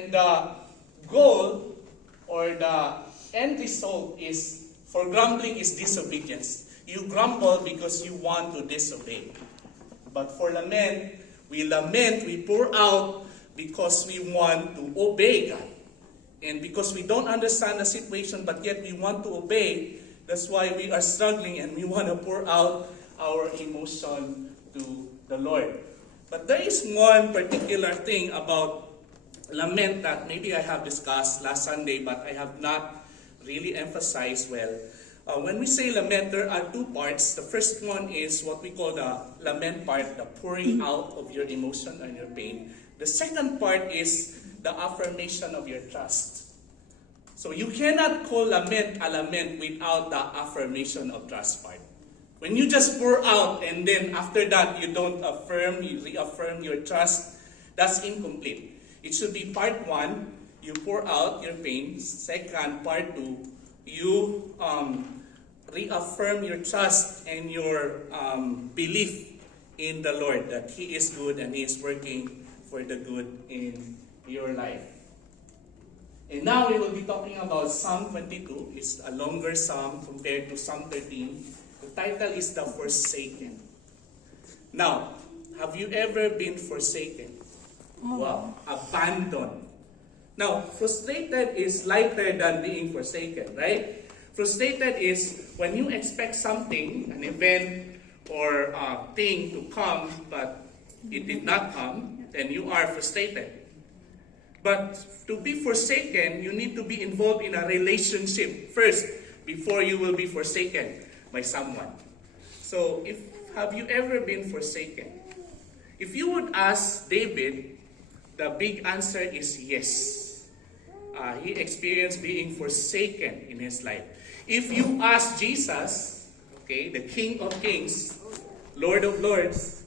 And the goal or the end result is, for grumbling is disobedience. You grumble because you want to disobey. But for lament, we pour out because we want to obey God. And because we don't understand the situation, but yet we want to obey, that's why we are struggling and we want to pour out our emotion to the Lord. But there is one particular thing about lament that maybe I have discussed last Sunday, but I have not really emphasized well. When we say lament, there are two parts. The first one is what we call the lament part, the pouring out of your emotion and your pain. The second part is the affirmation of your trust. So you cannot call lament a lament without the affirmation of trust part. When you just pour out and then after that you don't you reaffirm your trust, that's incomplete. It should be part one, you pour out your pain. Second, part two, you reaffirm your trust and your belief in the Lord that He is good and He is working for the good in your life. And now we will be talking about Psalm 22. It's a longer psalm compared to Psalm 13. The title is The Forsaken. Now, have you ever been forsaken? Wow, abandoned. Now, frustrated is lighter than being forsaken, right? Frustrated is when you expect something, an event or a thing to come, but it did not come, then you are frustrated. But to be forsaken, you need to be involved in a relationship first before you will be forsaken by someone. So, have you ever been forsaken? If you would ask David, the big answer is yes. He experienced being forsaken in his life. If you ask Jesus, okay, the King of Kings, Lord of Lords,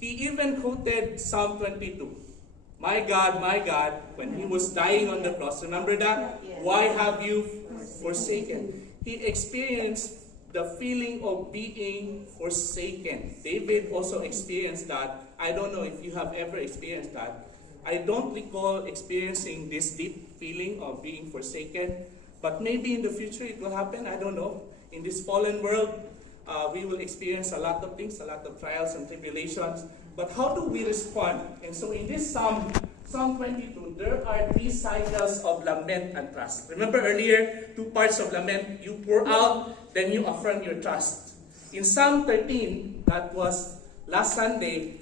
he even quoted Psalm 22. My God, when he was dying on the cross, remember that? Yes. Why have you forsaken? He experienced the feeling of being forsaken. David also experienced that. I don't know if you have ever experienced that. I don't recall experiencing this deep feeling of being forsaken, but maybe in the future it will happen. I don't know. In this fallen world, we will experience a lot of things, a lot of trials and tribulations. But how do we respond? And so in this Psalm 22, there are three cycles of lament and trust. Remember earlier, two parts of lament. You pour out, then you affirm your trust. In Psalm 13, that was last Sunday,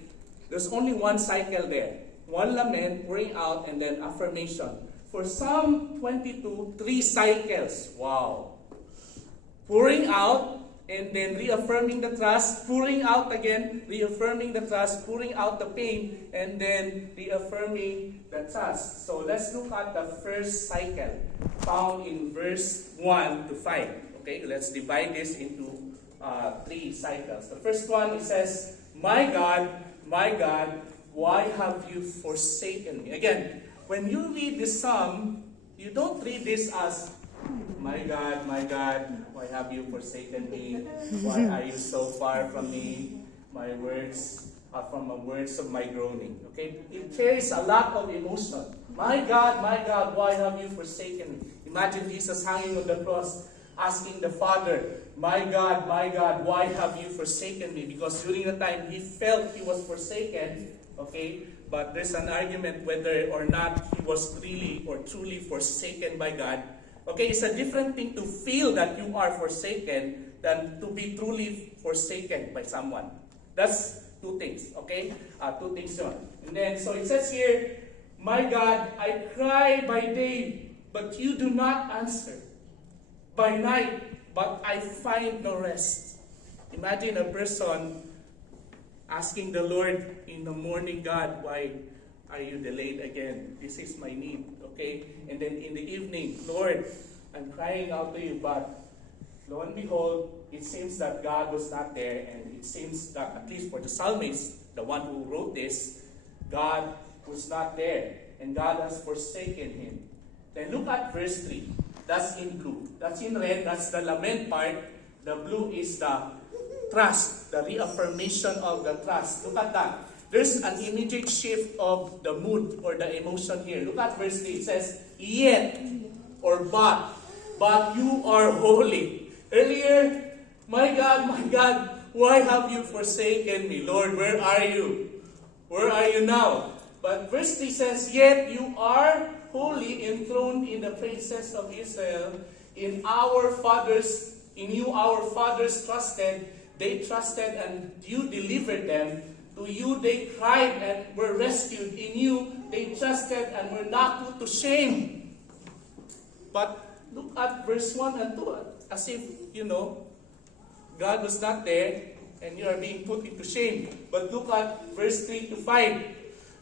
there's only one cycle there. One lament, pouring out, and then affirmation. For Psalm 22, three cycles. Wow. Pouring out, and then reaffirming the trust, pouring out again, reaffirming the trust, pouring out the pain, and then reaffirming the trust. So let's look at the first cycle found in verse 1 to 5. Okay, let's divide this into three cycles. The first one, it says, my God, why have you forsaken me? Again, when you read this psalm, you don't read this as, my God, why have you forsaken me? Why are you so far from me? My words are from the words of my groaning. Okay? It carries a lot of emotion. My God, why have you forsaken me? Imagine Jesus hanging on the cross, asking the Father, my God, why have you forsaken me? Because during the time he felt he was forsaken, okay, but there's an argument whether or not he was really or truly forsaken by God. Okay, it's a different thing to feel that you are forsaken than to be truly forsaken by someone. That's two things, okay? Two things on. And then, so it says here, my God, I cry by day, but you do not answer. By night, but I find no rest. Imagine a person asking the Lord in the morning, God, why are you delayed again? This is my need, okay? And then in the evening, Lord, I'm crying out to you, but lo and behold, it seems that God was not there, and it seems that, at least for the psalmist, the one who wrote this, God was not there, and God has forsaken him. Then look at verse 3. That's in blue. That's in red. That's the lament part. The blue is the trust, the reaffirmation of the trust. Look at that. there's an immediate shift of the mood or the emotion here. Look at verse 3. It says, yet, or but you are holy. Earlier, my God, why have you forsaken me? Lord, where are you? Where are you now? But verse 3 says, yet you are holy, enthroned in the praises of Israel. In you our fathers trusted. They trusted and you delivered them. To you they cried and were rescued. In you they trusted and were not put to shame. But look at verse 1 and 2. As if, God was not there and you are being put into shame. But look at verse 3 to 5.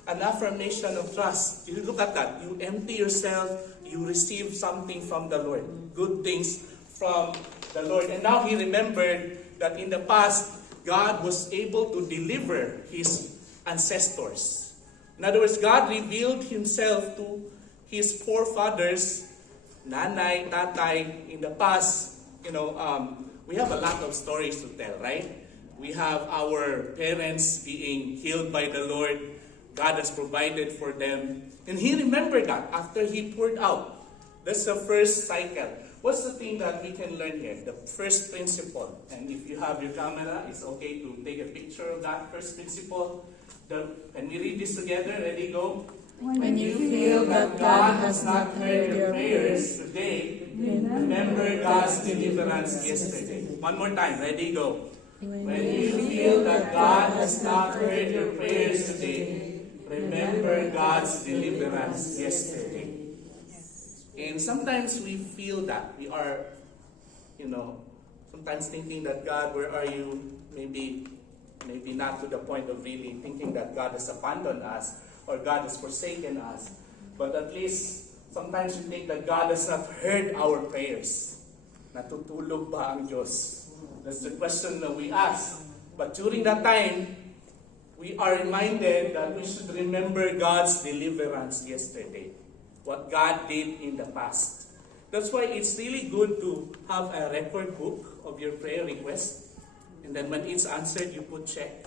An affirmation of trust. You look at that. You empty yourself. You receive something from the Lord. Good things from the Lord. And now he remembered that in the past, God was able to deliver his ancestors. In other words, God revealed himself to his forefathers, nanay, tatay, in the past. We have a lot of stories to tell, right? We have our parents being healed by the Lord. God has provided for them. And he remembered that after he poured out. That's the first cycle. What's the thing that we can learn here? The first principle. And if you have your camera, it's okay to take a picture of that first principle. Can we read this together? Ready, go. When you feel that God has not heard your prayers today, remember God's deliverance yesterday. One more time. Ready, go. When you feel that God has not heard your prayers today, remember God's deliverance yesterday. And sometimes we feel that. We are, sometimes thinking that, God, where are you? Maybe not to the point of really thinking that God has abandoned us or God has forsaken us. But at least, sometimes we think that God has not heard our prayers. Natutulog ba ang Diyos? That's the question that we ask. But during that time, we are reminded that we should remember God's deliverance yesterday. What God did in the past. That's why it's really good to have a record book of your prayer request. And then when it's answered, you put check.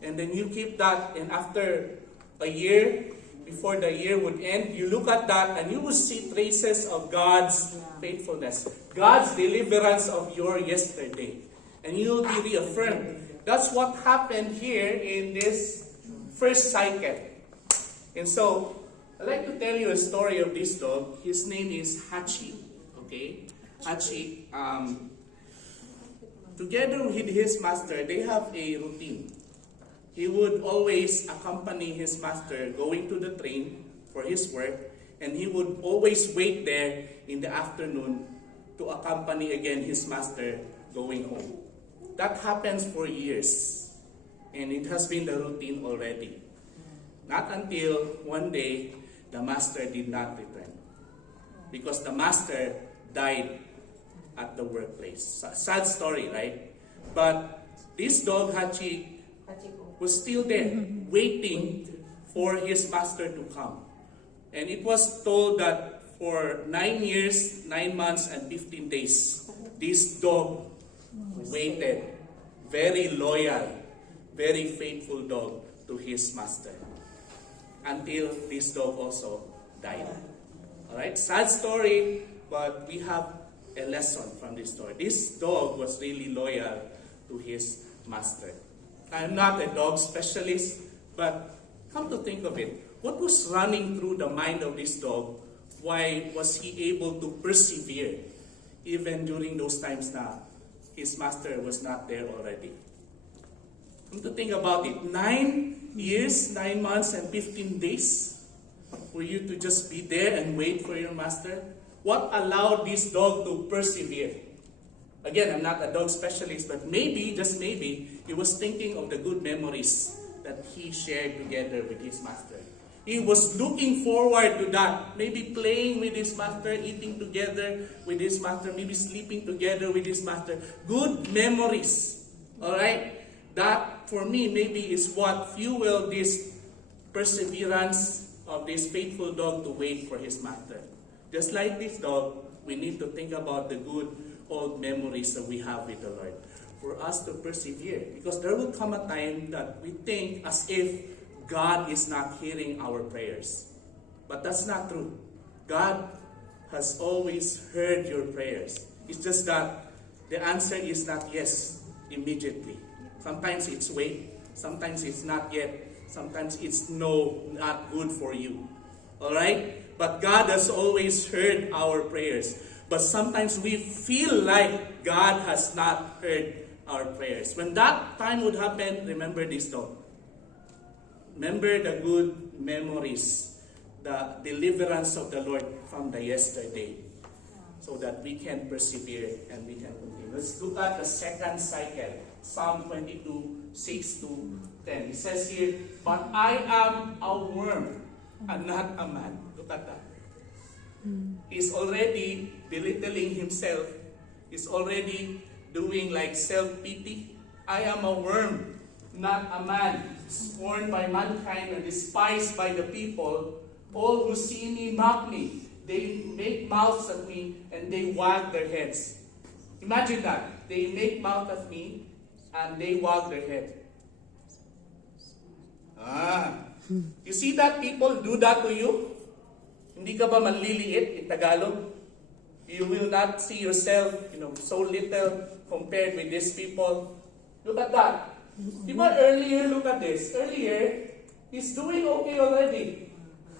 And then you keep that. And after a year, before the year would end, you look at that and you will see traces of God's faithfulness. God's deliverance of your yesterday. And you will be reaffirmed. That's what happened here in this first cycle. And so, I'd like to tell you a story of this dog. His name is Hachi. Okay? Hachi, together with his master, they have a routine. He would always accompany his master going to the train for his work, and he would always wait there in the afternoon to accompany again his master going home. That happens for years, and it has been the routine already. Not until one day, the master did not return. Because the master died at the workplace. Sad story, right? But this dog, Hachi, was still there, waiting for his master to come. And it was told that for 9 years, 9 months, and 15 days, this dog waited. Very loyal, very faithful dog to his master. Until this dog also died. Alright, sad story, but we have a lesson from this story. This dog was really loyal to his master. I'm not a dog specialist, but come to think of it, what was running through the mind of this dog? Why was he able to persevere even during those times na his master was not there already? Come to think about it, 9 years, 9 months, and 15 days for you to just be there and wait for your master? What allowed this dog to persevere? Again, I'm not a dog specialist, but maybe, just maybe, he was thinking of the good memories that he shared together with his master. He was looking forward to that. Maybe playing with his master, eating together with his master, maybe sleeping together with his master. Good memories. Alright? That, for me, maybe is what fueled this perseverance of this faithful dog to wait for his master. Just like this dog, we need to think about the good old memories that we have with the Lord. for us to persevere. Because there will come a time that we think as if God is not hearing our prayers. But that's not true. God has always heard your prayers. It's just that the answer is not yes immediately. Sometimes it's wait. Sometimes it's not yet. Sometimes it's no, not good for you. Alright? But God has always heard our prayers. But sometimes we feel like God has not heard our prayers. When that time would happen, remember this though. Remember the good memories, the deliverance of the Lord from the yesterday, so that we can persevere and we can continue. Let's look at the second cycle. Psalm 22, 6 to 10. It says here, but I am a worm and not a man. Look at that. He's already belittling himself. He's already doing like self-pity. I am a worm, not a man, scorned by mankind and despised by the people. All who see me mock me. They make mouths at me and they wag their heads. Imagine that. They make mouth at me and they wag their head. You see that people do that to you? Hindi ka ba manliliit in Tagalog? You will not see yourself, so little compared with these people. Look at that. Diba earlier, look at this. Earlier, he's doing okay already.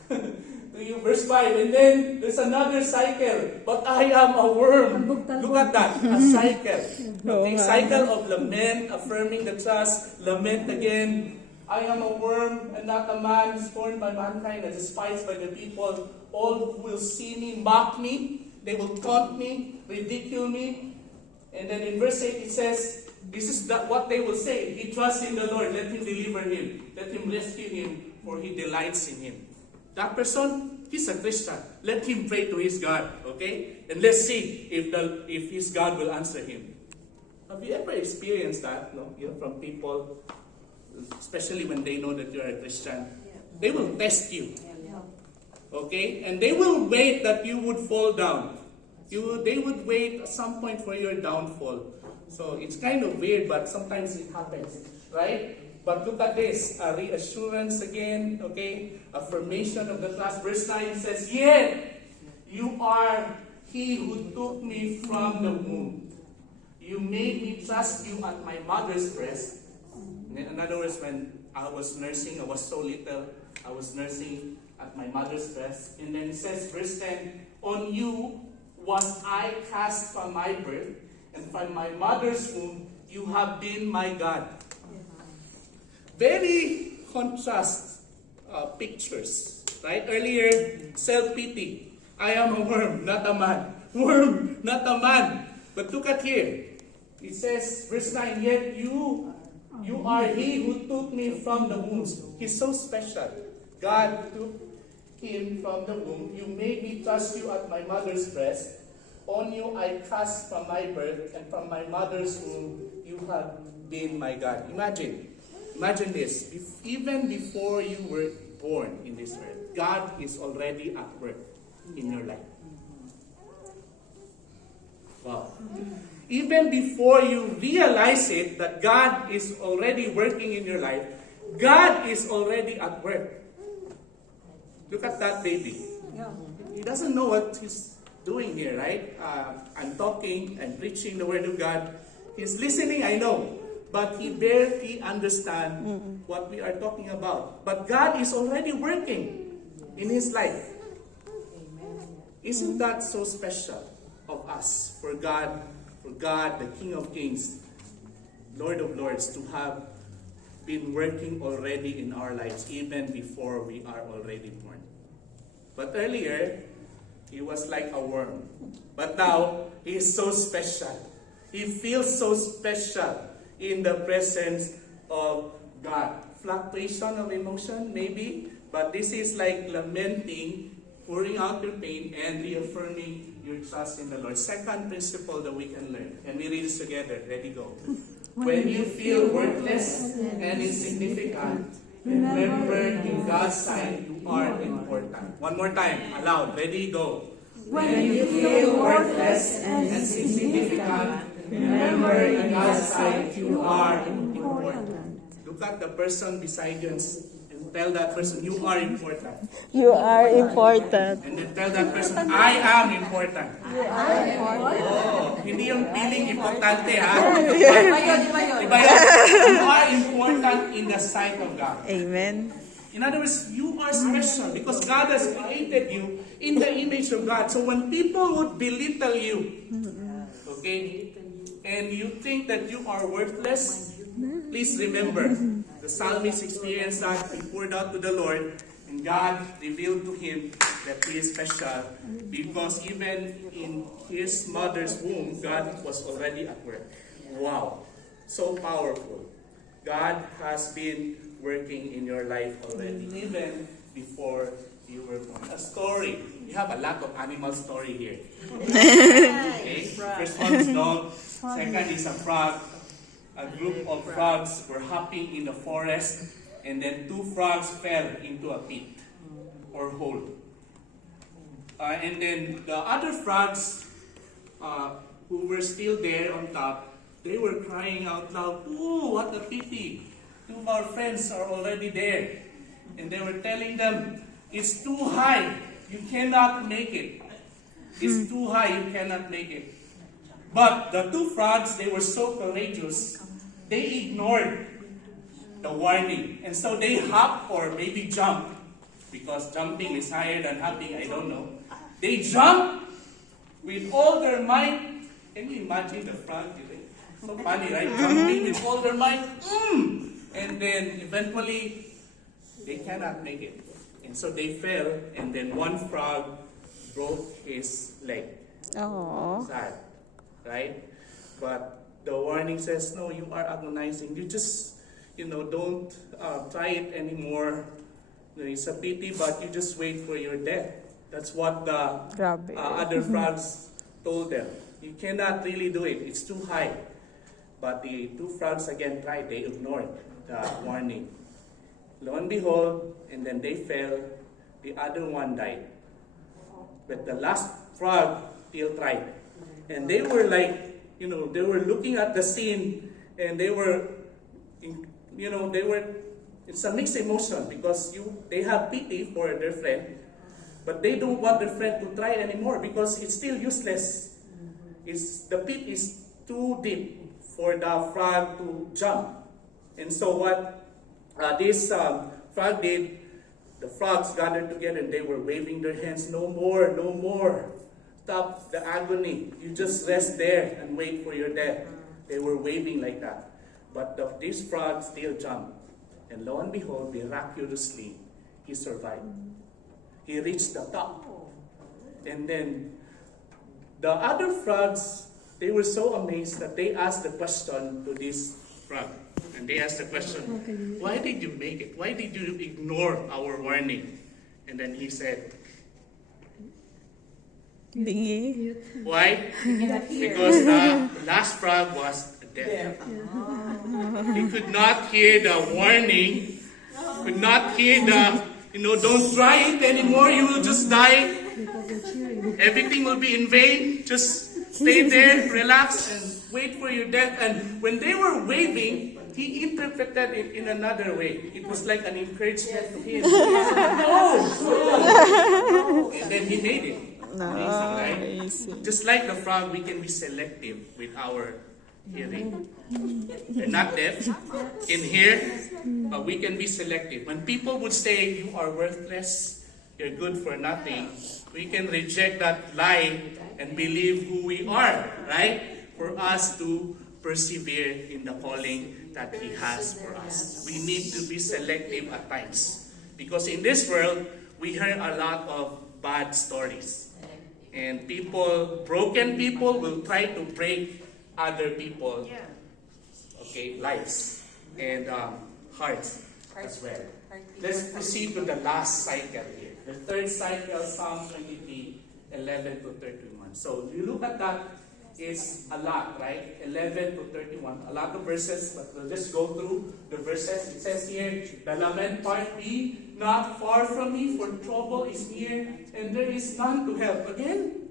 To you, verse 5. And then, there's another cycle. But I am a worm. Look at that. A cycle. Okay, cycle of lament, affirming the trust, lament again. I am a worm and not a man, scorned by mankind and despised by the people. All who will see me mock me. They will taunt me, ridicule me. And then in verse 8 it says, this is what they will say. He trusts in the Lord. Let him deliver him. Let him rescue him, for he delights in him. That person, he's a Christian. Let him pray to his God. Okay? And let's see if his God will answer him. Have you ever experienced that? No? From people, especially when they know that you're a Christian. They will test you. Okay? And they will wait that you would fall down. They would wait at some point for your downfall. So it's kind of weird, but sometimes it happens. Right? But look at this. A reassurance again. Okay? Affirmation of the trust. Verse 9 says, yet you are he who took me from the womb. You made me trust you at my mother's breast. In other words, when I was nursing, I was so little. I was nursing at my mother's breast. And then it says, verse 10, on you was I cast from my birth, and from my mother's womb you have been my God. Very contrast pictures. Right? Earlier, self-pity. I am a worm, not a man. Worm, not a man. But look at here. It says, verse 9, yet you are he who took me from the womb. He's so special. God took him from the womb. You made me trust you at my mother's breast. On you I cast from my birth, and from my mother's womb you have been my God. Imagine this. Even before you were born in this earth, God is already at work in your life. Wow. Even before you realize it, that God is already working in your life, God is already at work. Look at that baby. He doesn't know what he's doing here, right? I'm talking, I'm preaching the word of God. He's listening, I know. But he barely understands what we are talking about. But God is already working in his life. Isn't that so special of us, for God, the King of Kings, Lord of Lords, to have been working already in our lives even before we are already born. But earlier, he was like a worm. But now, he is so special. He feels so special in the presence of God. Fluctuation of emotion, maybe, but this is like lamenting, pouring out your pain, and reaffirming your trust in the Lord. Second principle that we can learn. And we read this together. Ready, go. When you feel worthless and insignificant, remember in God's sight you are important. One more time, aloud. Ready, go. When you feel worthless and insignificant, Remember, in God's sight, you are important. Look at the person beside you and tell that person, you are important. You are important. And then tell that person, I am important. You are important. Oh, hindi yung feeling importante, ha? Iba yun. You are important in the sight of God. Amen. In other words, you are special because God has created you in the image of God. So when people would belittle you, okay, and you think that you are worthless, please remember, the psalmist experienced that. He poured out to the Lord, and God revealed to him that he is special because even in his mother's womb, God was already at work. Wow, so powerful. God has been working in your life already, even before you were born. A story. We have a lot of animal story here. Okay? First one is dog. Second is a frog. A group of frogs were hopping in the forest, and then 2 frogs fell into a pit or hole. And then the other frogs who were still there on top, they were crying out loud, "Oh, what a pity! 2 of our friends are already there." And they were telling them, "It's too high. You cannot make it. It's too high. You cannot make it." But the 2 frogs, they were so courageous, they ignored the warning. And so they hopped or maybe jumped, because jumping is higher than hopping, I don't know. They jumped with all their might. Can you imagine the frog? So funny, right? Jumping with all their might. And then eventually, they cannot make it. And so they fell, and then 1 frog broke his leg. Oh. Sad, right? But the warning says, no, you are agonizing. You just, don't try it anymore. It's a pity, but you just wait for your death. That's what the other frogs told them. You cannot really do it. It's too high. But the 2 frogs again tried. They ignored the warning. Lo and behold, and then they fell. The other one died. But the last frog still tried. And they were like, they were looking at the scene, and they were, it's a mixed emotion because they have pity for their friend, but they don't want their friend to try anymore because it's still useless. The pit is too deep for the frog to jump. And so what this frog did, the frogs gathered together and they were waving their hands, no more, no more. Stop the agony. You just rest there and wait for your death. They were waving like that. But these frogs still jumped. And lo and behold, miraculously, he survived. He reached the top. And then the other frogs, they were so amazed that they asked the question to this frog. And they asked the question, why did you make it? Why did you ignore our warning? And then he said, Dingy. why? Because the last frog was deaf. He could not hear the warning, could not hear the, don't try it anymore, you will just die. Everything will be in vain. Just stay there, relax, and wait for your death. And when they were waving, he interpreted it in another way. It was like an encouragement to him. He said, no! And then he made it. Amazing, right? Just like the frog, we can be selective with our hearing. We're not deaf, can hear, but we can be selective. When people would say, you are worthless, you're good for nothing, we can reject that lie and believe who we are, right? For us to persevere in the calling that He has for us. We need to be selective at times. Because in this world, we hear a lot of bad stories. And broken people will try to break other people, lives and hearts as well. Let's proceed to the last cycle here. The third cycle, Psalm 23, 11 to 31. So you look at that, it's a lot, right? 11 to 31. A lot of verses, but we'll just go through the verses. It says here, the lament part, be not far from me, for trouble is near, and there is none to help. Again?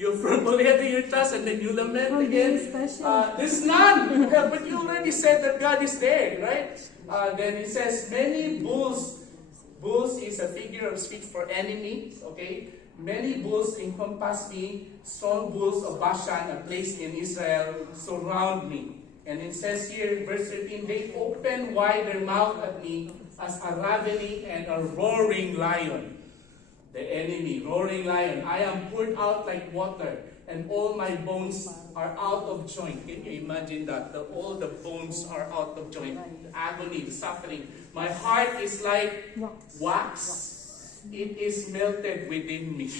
You forgetting your trust and then you lament again. There's none. But you already said that God is there, right? Then it says, many bulls. Bulls is a figure of speech for enemy, okay? Many bulls encompass me. Strong bulls of Bashan, a place in Israel, surround me. And it says here, verse 13, they open wide their mouth at me as a ravening and a roaring lion. The enemy, roaring lion. I am poured out like water, and all my bones are out of joint. Can you imagine that? All the bones are out of joint. The agony, the suffering. My heart is like wax. It is melted within me.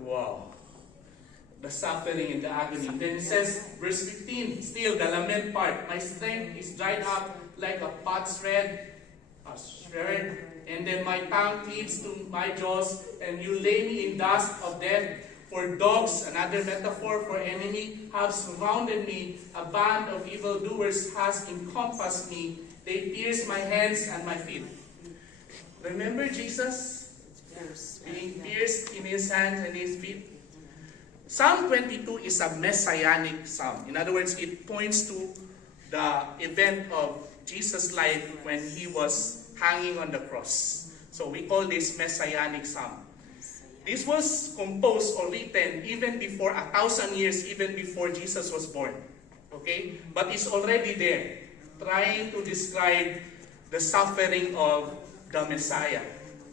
Wow. The suffering and the agony. Then it says, verse 15, still the lament part. My strength is dried up like a potsherd, and then my tongue cleaves to my jaws, and you lay me in dust of death. For dogs, another metaphor for enemy, have surrounded me. A band of evildoers has encompassed me. They pierce my hands and my feet. Remember Jesus being pierced in his hands and his feet? Psalm 22 is a messianic psalm. In other words, it points to the event of Jesus' life when he was hanging on the cross. So we call this messianic psalm. This was composed or written even before 1,000 years, even before Jesus was born. Okay? But it's already there, trying to describe the suffering of the Messiah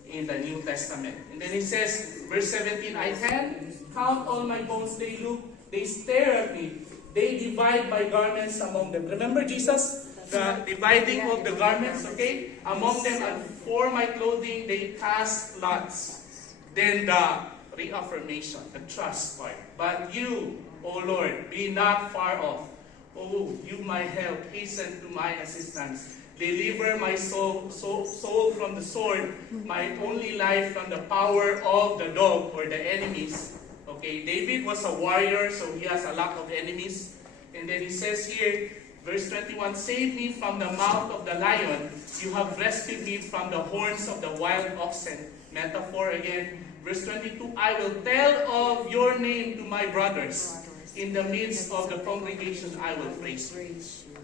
in the New Testament. And then it says, verse 17, I can count all my bones, they look, they stare at me. They divide my garments among them. Remember Jesus? The dividing of the garments, okay? Among them, and for my clothing, they cast lots. Then the reaffirmation, the trust part. But you, O Lord, be not far off. O you, my help, hasten to my assistance. Deliver my soul from the sword, my only life from the power of the dog or the enemies. Okay, David was a warrior, so he has a lot of enemies. And then he says here, verse 21, save me from the mouth of the lion. You have rescued me from the horns of the wild oxen. Metaphor again. Verse 22, I will tell of your name to my brothers. In the midst of the congregation, I will praise you.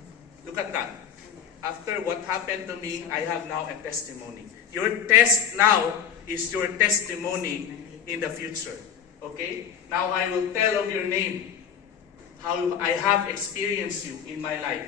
Look at that. After what happened to me, I have now a testimony. Your test now is your testimony in the future. Okay? Now I will tell of your name, how I have experienced you in my life.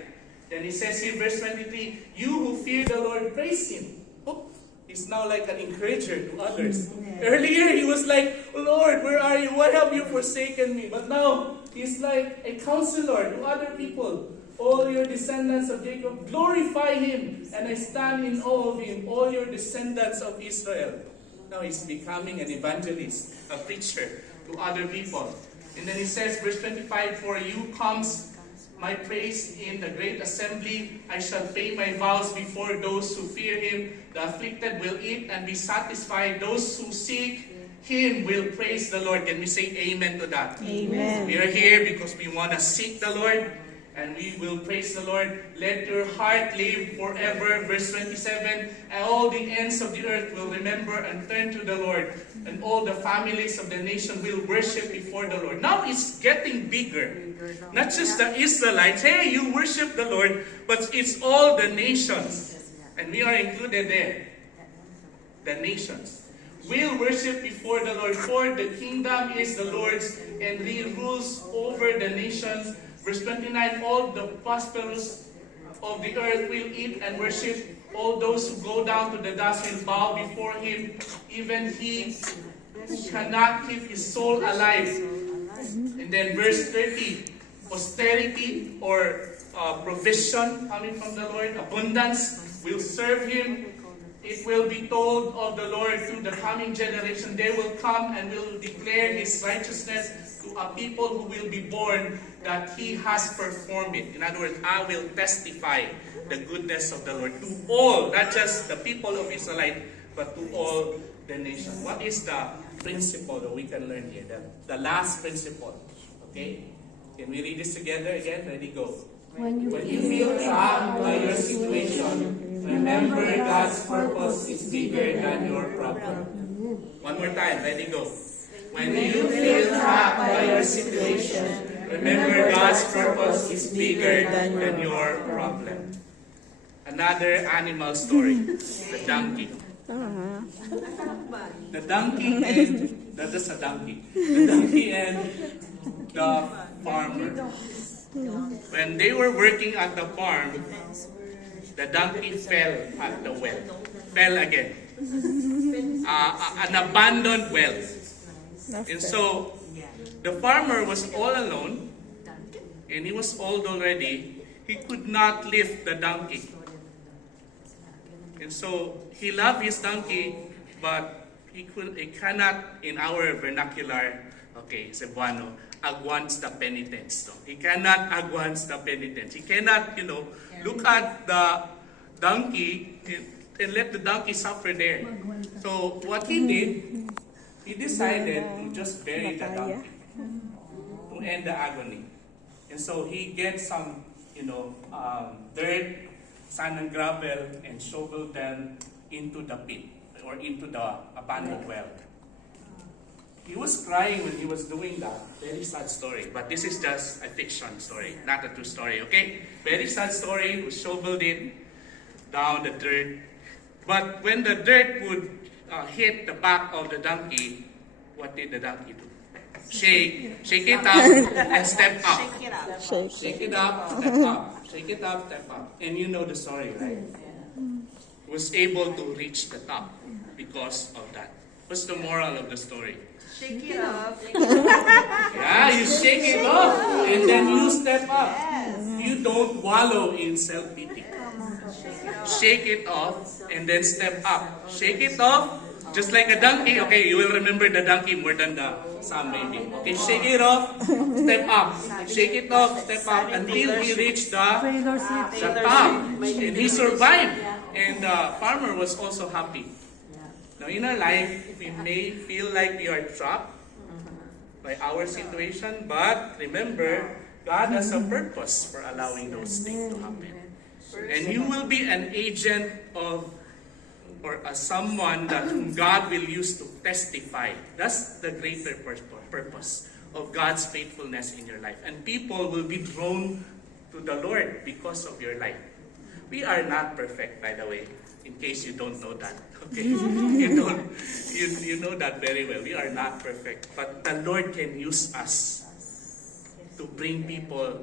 Then he says here, verse 23, you who fear the Lord, praise Him. Oh, he's now like an encourager to others. Earlier, he was like, Lord, where are you? Why have you forsaken me? But now, he's like a counselor to other people. All your descendants of Jacob, glorify Him, and I stand in awe of Him, all your descendants of Israel. Now he's becoming an evangelist, a preacher to other people. And then he says, verse 25, for you comes my praise in the great assembly. I shall pay my vows before those who fear Him. The afflicted will eat and be satisfied. Those who seek Him will praise the Lord. Can we say amen to that? Amen. We are here because we want to seek the Lord. And we will praise the Lord. Let your heart live forever. Verse 27, and all the ends of the earth will remember and turn to the Lord. And all the families of the nation will worship before the Lord. Now it's getting bigger. Not just the Israelites. Hey, you worship the Lord. But it's all the nations. And we are included there. The nations will worship before the Lord. For the kingdom is the Lord's, and He rules over the nations. Verse 29, all the prosperous of the earth will eat and worship. All those who go down to the dust will bow before Him. Even he who cannot keep his soul alive. And then verse 30, posterity or provision coming from the Lord, abundance will serve Him. It will be told of the Lord to the coming generation. They will come and will declare His righteousness to a people who will be born, that He has performed it. In other words, I will testify the goodness of the Lord to all, not just the people of Israelite, but to all the nation. What is the principle that we can learn here? The last principle. Okay? Can we read this together again? Ready, go. When you feel trapped by your situation, remember God's purpose is bigger than your problem. One more time. Ready, go. When you feel trapped by your situation, remember God's purpose is bigger than your problem. Another animal story, the donkey. The donkey and that's a donkey. The donkey and the farmer. When they were working at the farm, the donkey fell at the well. Fell again. An abandoned well. And so, the farmer was all alone, and he was old already. He could not lift the donkey. And so, he loved his donkey, but he cannot, in our vernacular, okay, Cebuano, agwants the penitence. No? He cannot agwants the penitence. He cannot, look at the donkey and let the donkey suffer there. So what he did, he decided to just bury the donkey to end the agony. And so he gets some, dirt, sand and gravel, and shovel them into the pit or into the abandoned well. He was crying when he was doing that. Very sad story. But this is just a fiction story, not a true story, okay? Very sad story. He shoveled it down the dirt. But when the dirt would hit the back of the donkey, what did the donkey do? Shake it up, and step up. Shake it up, step up. Shake it up, step up. And you know the story, right? Was able to reach the top because of that. What's the moral of the story? Shake it off. Yeah, you shake it off and then you step up. You don't wallow in self-pity. Shake it off and then step up. Shake it off, just like a donkey. Okay, you will remember the donkey more than the some maybe. Okay, shake it off, step up. Shake it off, step up until he reached the top. And he survived. And the farmer was also happy. Now in our life, we may feel like we are trapped by our situation, but remember, God has a purpose for allowing those things to happen. And you will be an agent of, or someone that whom God will use to testify. That's the greater purpose of God's faithfulness in your life. And people will be drawn to the Lord because of your life. We are not perfect, by the way, in case you don't know that. Okay, you know that very well. We are not perfect, but the Lord can use us to bring people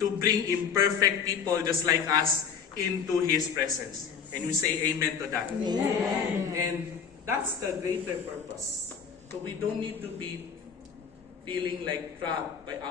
to bring imperfect people just like us into His presence. And we say amen to that. Amen. And that's the greater purpose. So we don't need to be feeling like trapped by our